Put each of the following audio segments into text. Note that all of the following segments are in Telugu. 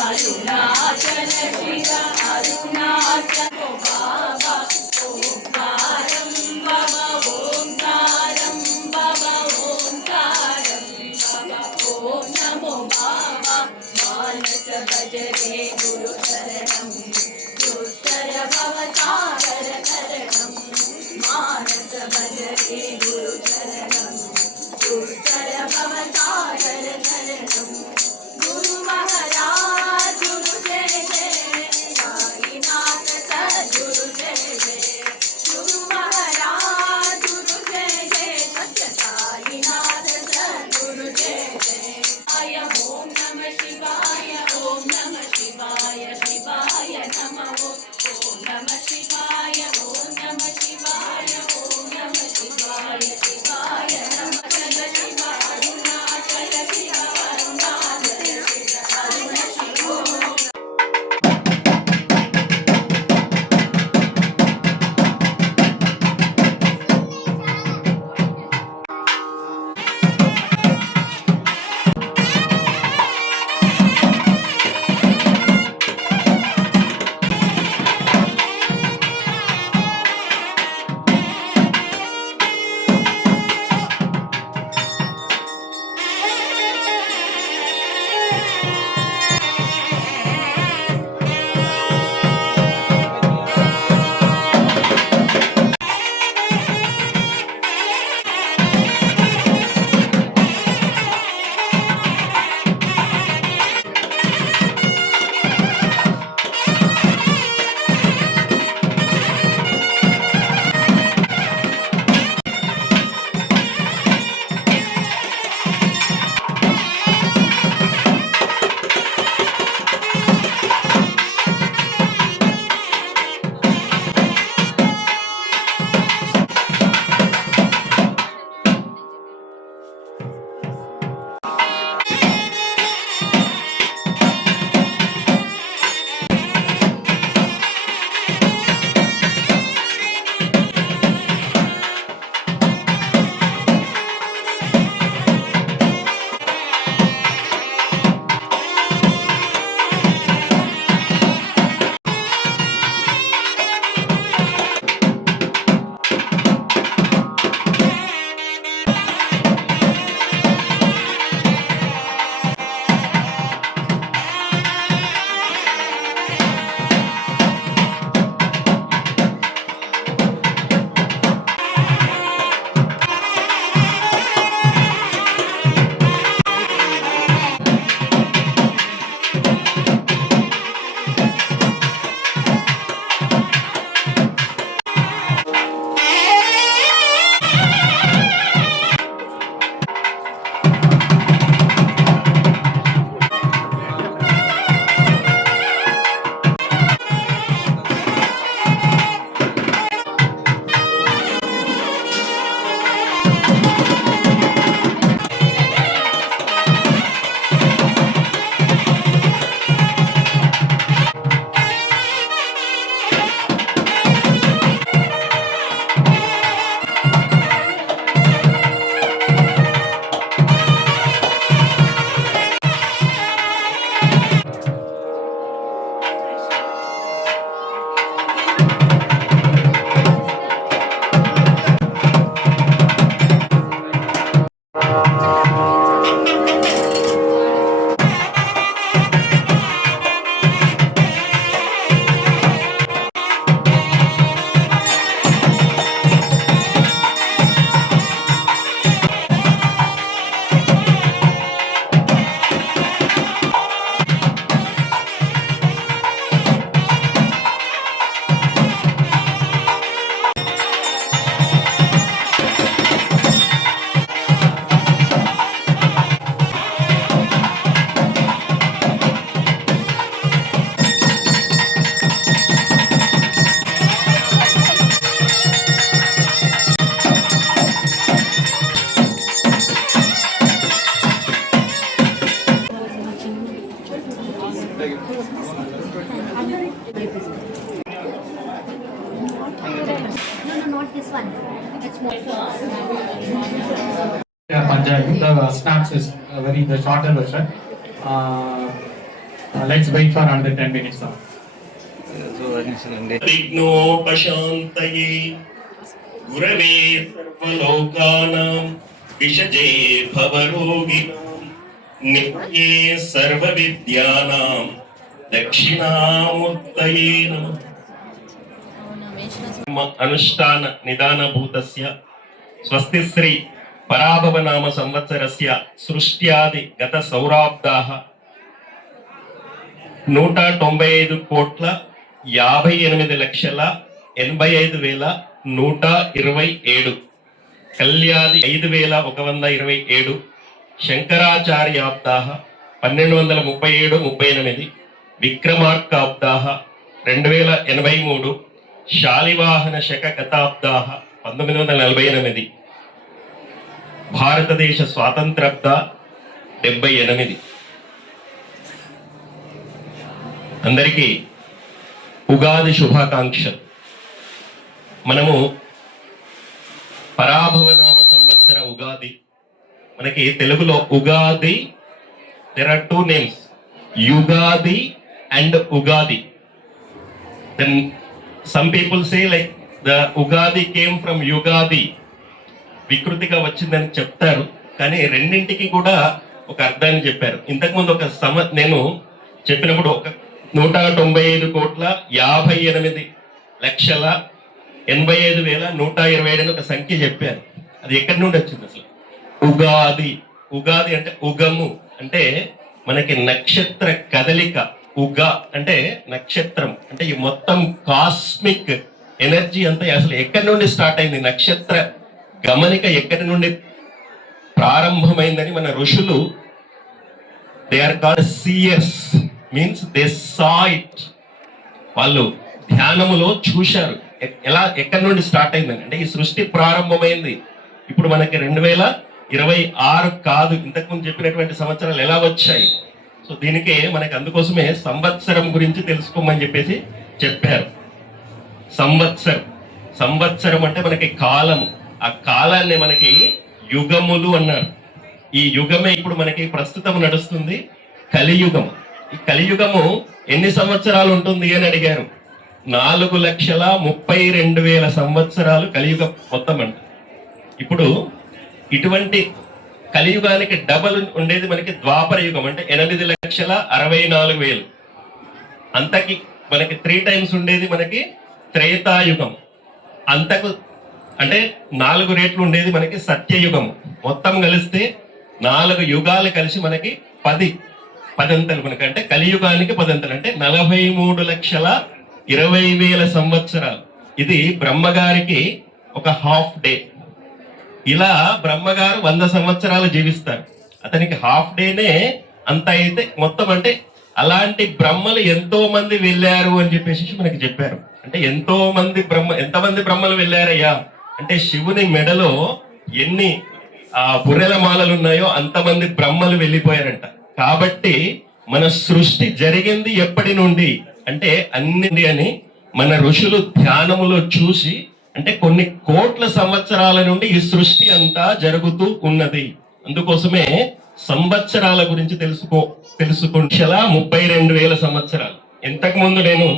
అరుణాచల శివ అరుణాచల బాబా ఓంకారం భవ ఓంకారం భవ ఓంకారం భవ ఓం నమో బాబా మానస భజరే గురు శరణం దుస్తర భవ సాగర కరణం మానస భజరే గురు శరణం దుస్తర భవ సాగర కరణం గురు మహారాజ్ గురు జయ జయ సాయినాథ సద్గురు జయ జయ గురు మహారాజ్ గురు జయ జయ సత్య సాయినాథ సద్గురు జయ జయ ఓం నమ శివాయ ఓం నమ శివాయ శివాయ నమ ఓం నమ శివాయ ఓం నమ శివాయ ఓం నమ శివాయ శివాయ నమ శివ శివ అరుణాచల శివ అరుణాచల శివ అరుణ Shiva Punjabi. The snaps is very the shorter version. Let's wait for another 10 minutes now. विघ्नोपशान्तये गुरवे सर्वलोकानां विषजे भवरोगिणां नित्ये सर्वविद्यानां दक्षिणामूर्तये नमः। अनुष्ठान निदानभूतस्य स्वस्ति श्री पराभवनाम संवत्सरस्य सृष्ट्यादि गत सौराब्दाः 198,85,127 కళ్యాది 5,127 శంకరాచార్యాబ్దాः 1237-38 విక్రమార్కాబ్దాः 2083 శాలివాహన శక గతాబ్దాः 1948 భారతదేశ స్వాతంత్ర్యాబ్ద 78 అందరికీ ఉగాది శుభాకాంక్షలు. మనము పరాభవనామ సంవత్సర ఉగాది, మనకి తెలుగులో Ugadi, there are two names, Ugadi and Ugadi. Then some people say like the Ugadi came from Ugadi, వికృతిగా వచ్చిందని చెప్తారు, కానీ రెండింటికి కూడా ఒక అర్థాన్ని చెప్పారు. ఇంతకుముందు నేను చెప్పినప్పుడు 195,58,85,127 ఒక సంఖ్య చెప్పారు. అది ఎక్కడి నుండి వచ్చింది అసలు? ఉగాది. ఉగాది అంటే ఉగము, అంటే మనకి నక్షత్ర కదలిక. ఉగ అంటే నక్షత్రం, అంటే ఈ మొత్తం కాస్మిక్ ఎనర్జీ అంతా అసలు ఎక్కడి నుండి స్టార్ట్ అయింది, నక్షత్ర గమనిక ఎక్కడి నుండి ప్రారంభమైందని మన ఋషులు, they are called seers, means they saw it. వాళ్ళు ధ్యానములో చూశారు ఎక్కడి నుండి స్టార్ట్ అయిందని. అంటే ఈ సృష్టి ప్రారంభమైంది ఇప్పుడు మనకి 2026 కాదు, ఇంతకుముందు చెప్పినటువంటి సంవత్సరాలు ఎలా వచ్చాయి. సో దీనికే మనకి అందుకోసమే సంవత్సరం గురించి తెలుసుకోమని చెప్పేసి చెప్పారు. సంవత్సరం అంటే మనకి కాలము, ఆ కాలాన్ని మనకి యుగములు అన్నారు. ఈ యుగమే ఇప్పుడు మనకి ప్రస్తుతం నడుస్తుంది కలియుగం. ఈ కలియుగము ఎన్ని సంవత్సరాలు ఉంటుంది అని అడిగారు. 4,32,000 సంవత్సరాలు కలియుగం మొత్తం అంట. ఇప్పుడు ఇటువంటి కలియుగానికి డబల్ ఉండేది మనకి ద్వాపర యుగం, అంటే 8,64,000. అంతకి మనకి 3 times ఉండేది మనకి త్రేతాయుగం. అంతకు అంటే 4 రెట్లు ఉండేది మనకి సత్యయుగం. మొత్తం కలిస్తే 4 యుగాలు కలిసి మనకి 10 అంతలు మనకి, అంటే కలియుగానికి 10 అంతలు, అంటే 43,20,000 సంవత్సరాలు. ఇది బ్రహ్మగారికి ఒక హాఫ్ డే. ఇలా బ్రహ్మగారు 100 సంవత్సరాలు జీవిస్తారు, అతనికి హాఫ్ డేనే అంత అయితే మొత్తం. అంటే అలాంటి బ్రహ్మలు ఎంతో మంది వెళ్ళారు అని చెప్పేసి మనకి చెప్పారు. అంటే ఎంతమంది బ్రహ్మలు వెళ్ళారయ్యా అంటే శివుని మెడలో ఎన్ని బుర్రెల మాలలు ఉన్నాయో అంతమంది బ్రహ్మలు వెళ్ళిపోయారంట. కాబట్టి మన సృష్టి జరిగింది ఎప్పటి నుండి అంటే అన్ని అని మన ఋషులు ధ్యానములో చూసి, అంటే కొన్ని కోట్ల సంవత్సరాల నుండి ఈ సృష్టి అంతా జరుగుతూ ఉన్నది. అందుకోసమే సంవత్సరాల గురించి తెలుసుకుంటే 32,000 సంవత్సరాలు. ఇంతకు ముందు నేను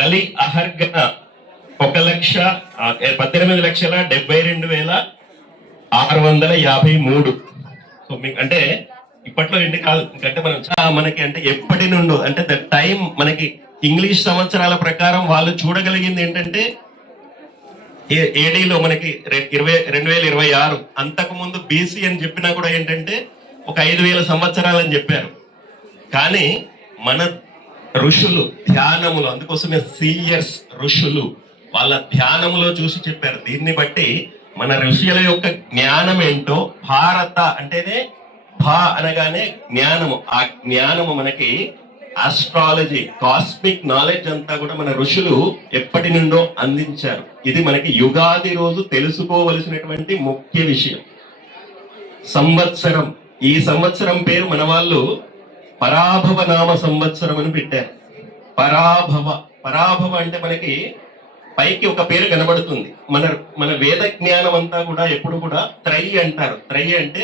కలి అహర్గణ 1,18,72,653. సో మీకు అంటే ఇప్పట్లో ఏంటి కాదు, ఎందుకంటే మనకి అంటే ఎప్పటి నుండో, అంటే ద టైం మనకి ఇంగ్లీష్ సంవత్సరాల ప్రకారం వాళ్ళు చూడగలిగింది ఏంటంటే ఏడీలో మనకి 2026. అంతకు ముందు బీసీ అని చెప్పినా కూడా ఏంటంటే ఒక 5,000 సంవత్సరాలు అని చెప్పారు. కానీ మన ఋషులు ధ్యానములు, అందుకోసమే సీయర్స్ ఋషులు, వాళ్ళ ధ్యానములో చూసి చెప్పారు. దీన్ని బట్టి మన ఋషుల యొక్క జ్ఞానం ఏంటో, భారత అంటేనే భా అనగానే జ్ఞానము, ఆ జ్ఞానము మనకి ఆస్ట్రాలజీ, కాస్మిక్ నాలెడ్జ్ అంతా కూడా మన ఋషులు ఎప్పటి నుండో అందించారు. ఇది మనకి యుగాది రోజు తెలుసుకోవలసినటువంటి ముఖ్య విషయం. సంవత్సరం, ఈ సంవత్సరం పేరు మన వాళ్ళు పరాభవ నామ సంవత్సరం అని పెట్టారు. పరాభవ అంటే మనకి పైకి ఒక పేరు కనబడుతుంది. మన వేద జ్ఞానం అంతా కూడా ఎప్పుడు కూడా త్రై అంటారు. త్రై అంటే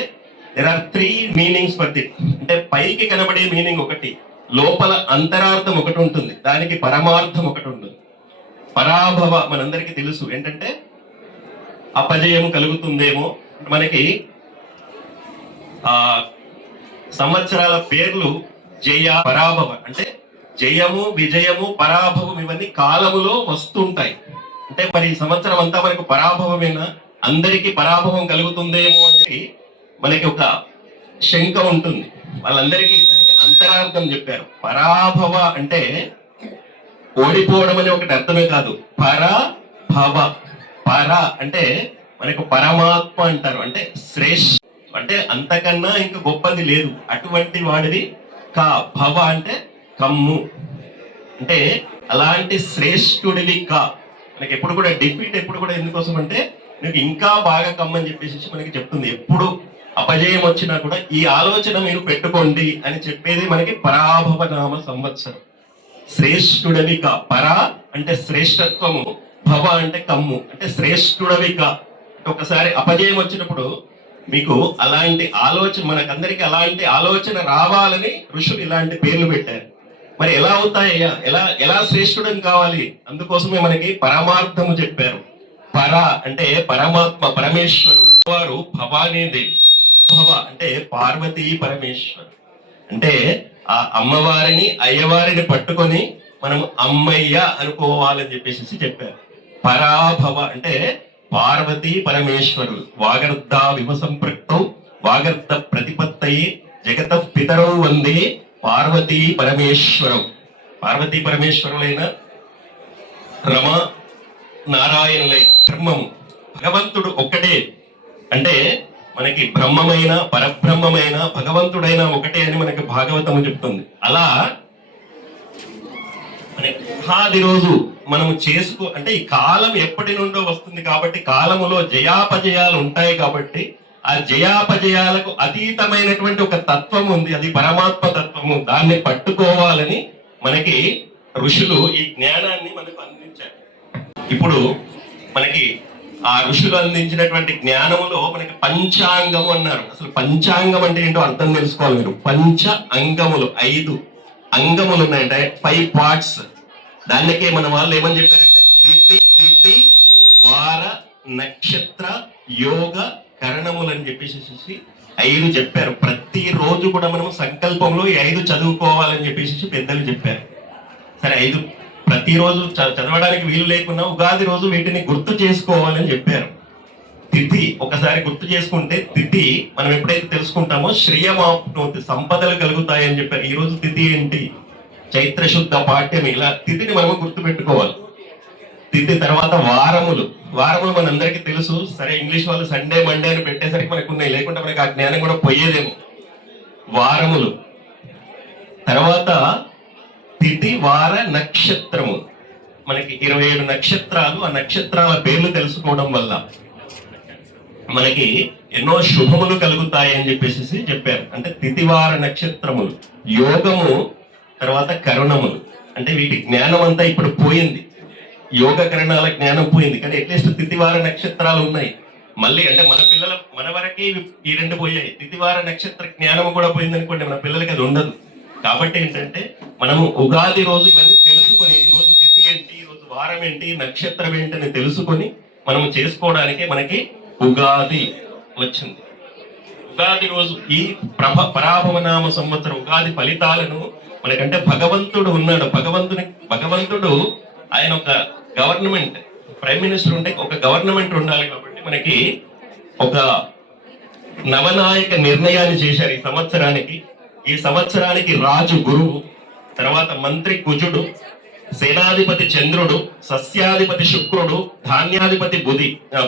దెర్ ఆర్ 3 మీనింగ్స్ ఫర్ దిట్. అంటే పైకి కనబడే మీనింగ్ ఒకటి, లోపల అంతరార్థం ఒకటి ఉంటుంది, దానికి పరమార్థం ఒకటి ఉంటుంది. పరాభవ మనందరికీ తెలుసు ఏంటంటే అపజయం కలుగుతుందేమో. మనకి ఆ సంవత్సరాల పేర్లు జయ పరాభవ, అంటే జయము విజయము పరాభవం ఇవన్నీ కాలములో వస్తుంటాయి. అంటే మరి ఈ సంవత్సరం అంతా మనకు పరాభవమేనా, అందరికీ పరాభవం కలుగుతుందేమో అని మనకి ఒక శంక ఉంటుంది. వాళ్ళందరికీ దానికి అంతరార్థం చెప్పారు. పరాభవ అంటే ఓడిపోవడం అనే ఒకటి అర్థమే కాదు, పరభవ. పర అంటే మనకు పరమాత్మ అంటారు, అంటే శ్రేష్ఠ, అంటే అంతకన్నా ఇంకా గొప్పది లేదు అటువంటి వాడివి. కా భవ అంటే కమ్ము, అంటే అలాంటి శ్రేష్ఠుడివి కా. మనకి ఎప్పుడు కూడా డిఫీట్ ఎప్పుడు కూడా ఎందుకోసం అంటే మీకు ఇంకా బాగా కమ్మని చెప్పేసి మనకి చెప్తుంది. ఎప్పుడు అపజయం వచ్చినా కూడా ఈ ఆలోచన మీరు పెట్టుకోండి అని చెప్పేది మనకి పరాభవ నామ సంవత్సరం. శ్రేష్ఠుడవి కా, పర అంటే శ్రేష్ఠత్వము, భవ అంటే కమ్ము, అంటే శ్రేష్ఠుడవి కా. ఒకసారి అపజయం వచ్చినప్పుడు మీకు అలాంటి ఆలోచన, మనకందరికి అలాంటి ఆలోచన రావాలని ఋషులు ఇలాంటి పేర్లు పెట్టారు. మరి ఎలా అవుతాయ్యా, ఎలా శ్రేష్ఠుడని కావాలి, అందుకోసమే మనకి పరమార్థము చెప్పారు. పర అంటే పరమాత్మ, పరమేశ్వరుడు. వారు భవానీదేవి, భవ అంటే పార్వతీ పరమేశ్వరు, అంటే ఆ అమ్మవారిని అయ్యవారిని పట్టుకొని మనం అమ్మయ్య అనుకోవాలని చెప్పేసి చెప్పారు. పరాభవ అంటే పార్వతీ పరమేశ్వరులు. వాగర్ధ వివ సంపృక్తౌ వాగర్ధ ప్రతిపత్తయే జగత పితరౌ వందే పార్వతీ పరమేశ్వరం. పార్వతీ పరమేశ్వరులైన రమ నారాయణులైన ధర్మము భగవంతుడు ఒక్కటే, అంటే మనకి బ్రహ్మమైన పరబ్రహ్మమైన భగవంతుడైన ఒకటే అని మనకి భాగవతము చెప్తుంది. అలా ఉగాది రోజు మనము అంటే ఈ కాలం ఎప్పటి నుండో వస్తుంది కాబట్టి కాలములో జయాపజయాలు ఉంటాయి కాబట్టి ఆ జయాపజయాలకు అతీతమైనటువంటి ఒక తత్వం ఉంది, అది పరమాత్మ తత్వము. దాన్ని పట్టుకోవాలని మనకి ఋషులు ఈ జ్ఞానాన్ని మనకు అందించారు. ఇప్పుడు మనకి ఆ ఋషులు అందించినటువంటి జ్ఞానములో మనకి పంచాంగము అన్నారు. అసలు పంచాంగం అంటే ఏంటో అర్థం తెలుసుకోవాలి మీరు. పంచ అంగములు, 5 అంగములు ఉన్నాయంటే 5 పార్ట్స్. దానికే మన వాళ్ళు ఏమని చెప్పారంటే తిథి వార నక్షత్ర యోగ కరణములు అని చెప్పేసి 5 చెప్పారు. ప్రతి రోజు కూడా మనం సంకల్పంలో ఈ 5 చదువుకోవాలని చెప్పేసి పెద్దలు చెప్పారు. సరే 5 ప్రతిరోజు చదవడానికి వీలు లేకున్నా ఉగాది రోజు వీటిని గుర్తు చేసుకోవాలని చెప్పారు. తిథి ఒకసారి గుర్తు చేసుకుంటే తిథి మనం ఎప్పుడైతే తెలుసుకుంటామో శ్రేయమాప్నోతి, సంపదలు కలుగుతాయని చెప్పారు. ఈ రోజు తిథి ఏంటి, చైత్ర శుద్ధ పాఠ్యం. ఇలా తిథిని మనం గుర్తు పెట్టుకోవాలి. తిథి తర్వాత వారములు మనందరికీ తెలుసు. సరే ఇంగ్లీష్ వాళ్ళు సండే మండే అని పెట్టేసరికి మనకు ఉన్నాయి, లేకుంటే మనకి ఆ జ్ఞానం కూడా పోయేదేమో. వారములు తర్వాత తిథి వార నక్షత్రము, మనకి 27 నక్షత్రాలు. ఆ నక్షత్రాల పేర్లు తెలుసుకోవడం వల్ల మనకి ఎన్నో శుభములు కలుగుతాయి అని చెప్పేసి చెప్పారు. అంటే తిథివార నక్షత్రములు, యోగము తర్వాత కరుణములు. అంటే వీటి జ్ఞానం అంతా ఇప్పుడు పోయింది, యోగ కరణాల జ్ఞానం పోయింది. కానీ అట్లీస్ట్ తిథివార నక్షత్రాలు ఉన్నాయి మళ్ళీ. అంటే మన వరకే ఈ 2 పోయాయి. తిథివార నక్షత్ర జ్ఞానం కూడా పోయింది అనుకోండి, మన పిల్లలకి అది ఉండదు. కాబట్టి ఏంటంటే మనము ఉగాది రోజు ఇవన్నీ తెలుసుకొని, ఈ రోజు తిథి ఏంటి, ఈ రోజు వారం ఏంటి, నక్షత్రం ఏంటి అని తెలుసుకొని మనము చేసుకోవడానికి మనకి ఉగాది వచ్చింది. ఉగాది రోజు ఈ పరాభవనామ సంవత్సరం ఉగాది ఫలితాలను మనకంటే భగవంతుడు ఉన్నాడు. భగవంతుడు ఆయన ఒక గవర్నమెంట్, ప్రైమ్ మినిస్టర్ ఉంటే ఒక గవర్నమెంట్ ఉండాలి కాబట్టి మనకి ఒక నవనాయక నిర్ణయాన్ని చేశారు ఈ సంవత్సరానికి రాజు గురువు, తర్వాత మంత్రి కుజుడు, సేనాధిపతి చంద్రుడు, సస్యాధిపతి శుక్రుడు, ధాన్యాధిపతి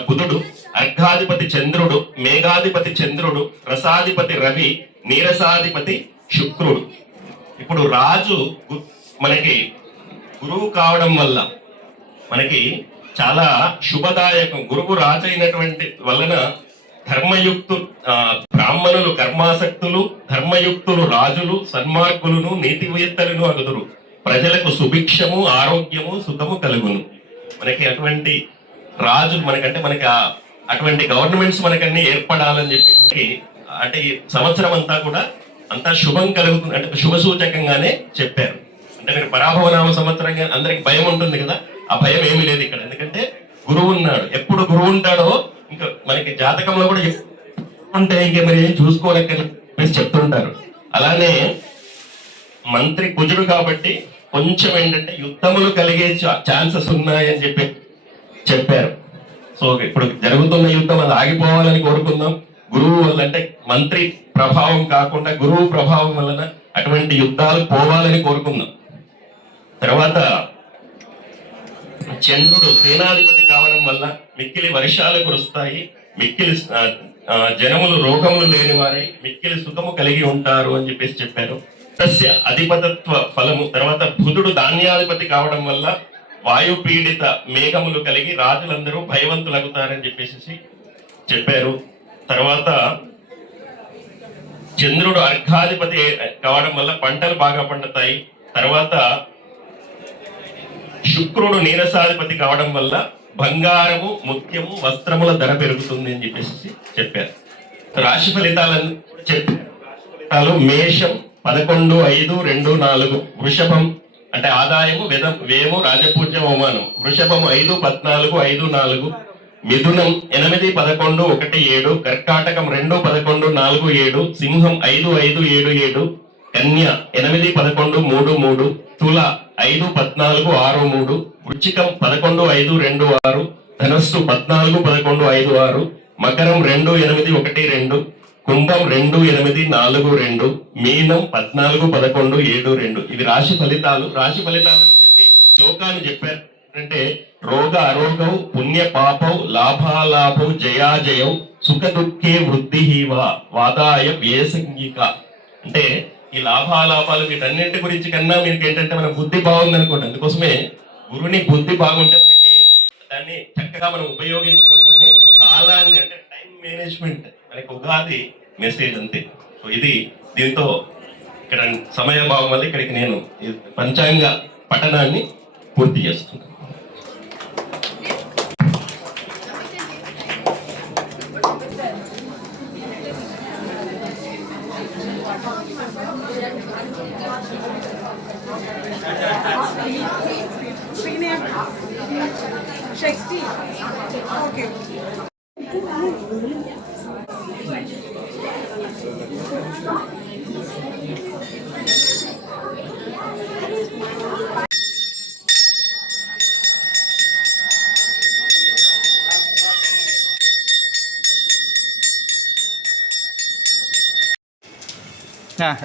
బుధుడు, అర్ఘాధిపతి చంద్రుడు, మేఘాధిపతి చంద్రుడు, రసాధిపతి రవి, నీరసాధిపతి శుక్రుడు. ఇప్పుడు రాజు మనకి గురువు కావడం వల్ల మనకి చాలా శుభదాయకం. గురువు రాజు అయినటువంటి వలన బ్రాహ్మణులు కర్మాసక్తులు, ధర్మయుక్తులు రాజులు, సన్మార్గులను, నీతివేత్తలను అగుదురు. ప్రజలకు సుభిక్షము, ఆరోగ్యము, సుఖము కలుగును. మనకి అటువంటి రాజు మనకి అటువంటి గవర్నమెంట్స్ మనకన్నీ ఏర్పడాలని చెప్పి అంటే ఈ సంవత్సరం అంతా కూడా అంతా శుభం కలుగుతుంది, అంటే శుభ సూచకంగానే చెప్పారు. అంటే మీరు పరాభవనామ సంవత్సరంగా అందరికి భయం ఉంటుంది కదా, ఆ భయం ఏమీ లేదు ఇక్కడ. ఎందుకంటే గురువు ఉన్నాడు. ఎప్పుడు గురువు ఉంటాడో ఇంకా మనకి జాతకంలో కూడా అంటే ఇంకా మరి ఏం చూసుకోలేక చెప్తుంటారు. అలానే మంత్రి కుజుడు కాబట్టి కొంచెం ఏంటంటే యుద్ధములు కలిగే ఛాన్సెస్ ఉన్నాయని చెప్పారు. సో ఇప్పుడు జరుగుతున్న యుద్ధం అది ఆగిపోవాలని కోరుకుందాం. గురువు వల్ల అంటే మంత్రి ప్రభావం కాకుండా గురువు ప్రభావం వలన అటువంటి యుద్ధాలు పోవాలని కోరుకుందాం. తర్వాత చంద్రుడు సేనాధిపతి కావడం వల్ల మిక్కిలి వర్షాలు కురుస్తాయి, మిక్కిలి జనములు రోగములు లేని వారై మిక్కిలి సుఖము కలిగి ఉంటారు అని చెప్పారు. సస్య అధిపతత్వ ఫలము. తర్వాత బుధుడు ధాన్యాధిపతి కావడం వల్ల వాయు పీడిత మేఘములు కలిగి రాజులందరూ భయవంతులగుతారని చెప్పారు. తర్వాత చంద్రుడు అర్ఘాధిపతి కావడం వల్ల పంటలు బాగా పండుతాయి. తర్వాత శుక్రుడు నీరసాధిపతి కావడం వల్ల బంగారము, ముత్యము, వస్త్రముల ధర పెరుగుతుంది అని చెప్పారు. రాశి ఫలితాలను చెప్పారు. మేషం 11, 5, 2, 4. వృషభం అంటే ఆదాయము, వ్యయము, రాజపూజ్యం, అవమానం. వృషభము 5, 14, 5, 4. మిథునం 8, 11, 1, 7. కర్కాటకం 2, 11, 4, 7. సింహం 5, 5, 7, 7. కన్య 8, 11, 3, 3. తుల 5, 14, 6, 3. వృశ్చికం 11, 5, 2, 6. ధనస్సు 14, 11, 5, 6. మకరం 2, 8, 1, 2. కుంభం 2, 8, 4, 2. మీనం 14, 11, 7, 2. ఇది రాశి ఫలితాలు. రాశి ఫలితాలు అని చెప్పి లోకాన్ని చెప్పారు. అంటే రోగ అరోగౌ, పుణ్య పాపౌ, లాభాలాభౌ, జయాజయౌ, సుఖ దుఃఖే వృద్ధి వాదాయ వ్యసంగిక. అంటే ఈ లాభాలాభాలు వీటన్నింటి గురించి కన్నా మీకు ఏంటంటే మన బుద్ధి బాగుంది అనుకోండి. అందుకోసమే గురుని బుద్ధి బాగుంటే మనకి దాన్ని చక్కగా మనం ఉపయోగించుకుంటుంది. కాలాన్ని అంటే టైం మేనేజ్మెంట్ మనకి ఉగాది మెసేజ్ అంతే. సో ఇది దీంతో ఇక్కడ సమయభావం వల్ల ఇక్కడికి నేను పంచాంగ పఠనాన్ని పూర్తి చేస్తున్నాను.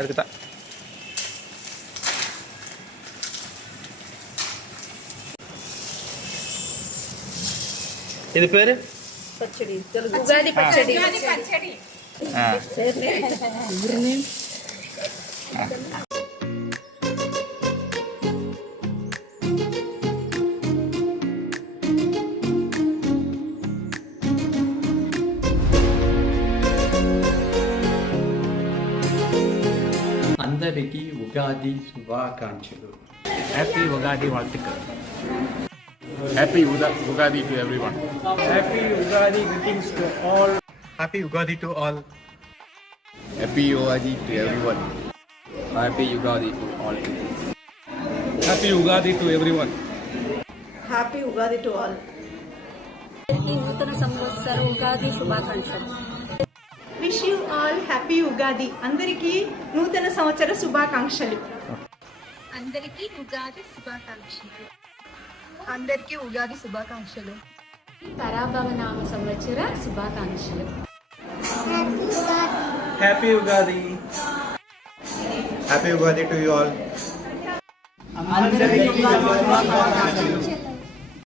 எடுத்துட்டா இது பேரு పచ్చడి, ఉగాది పచ్చడి. అందరికీ ఉగాది శుభాకాంక్షలు. హ్యాపీ ఉగాది వార్తికల్. Happy Ugadi to everyone. Happy Ugadi greetings to all. Happy Ugadi to all. Happy Ugadi to everyone. Happy Ugadi to all. Happy Ugadi to everyone. Happy Ugadi to all. నూతన సంవత్సర ఉగాది శుభాకాంక్షలు. Wish you all happy Ugadi. అందరికీ నూతన సంవత్సర శుభాకాంక్షలు. అందరికీ ఉగాది శుభాకాంక్షలు. అందరికీ ఉగాది శుభాకాంక్షలు. పరాభవనామ సంవత్సర శుభాకాంక్షలు. Happy Ugadi. Happy Ugadi to you all. అందరికీ శుభాకాంక్షలు.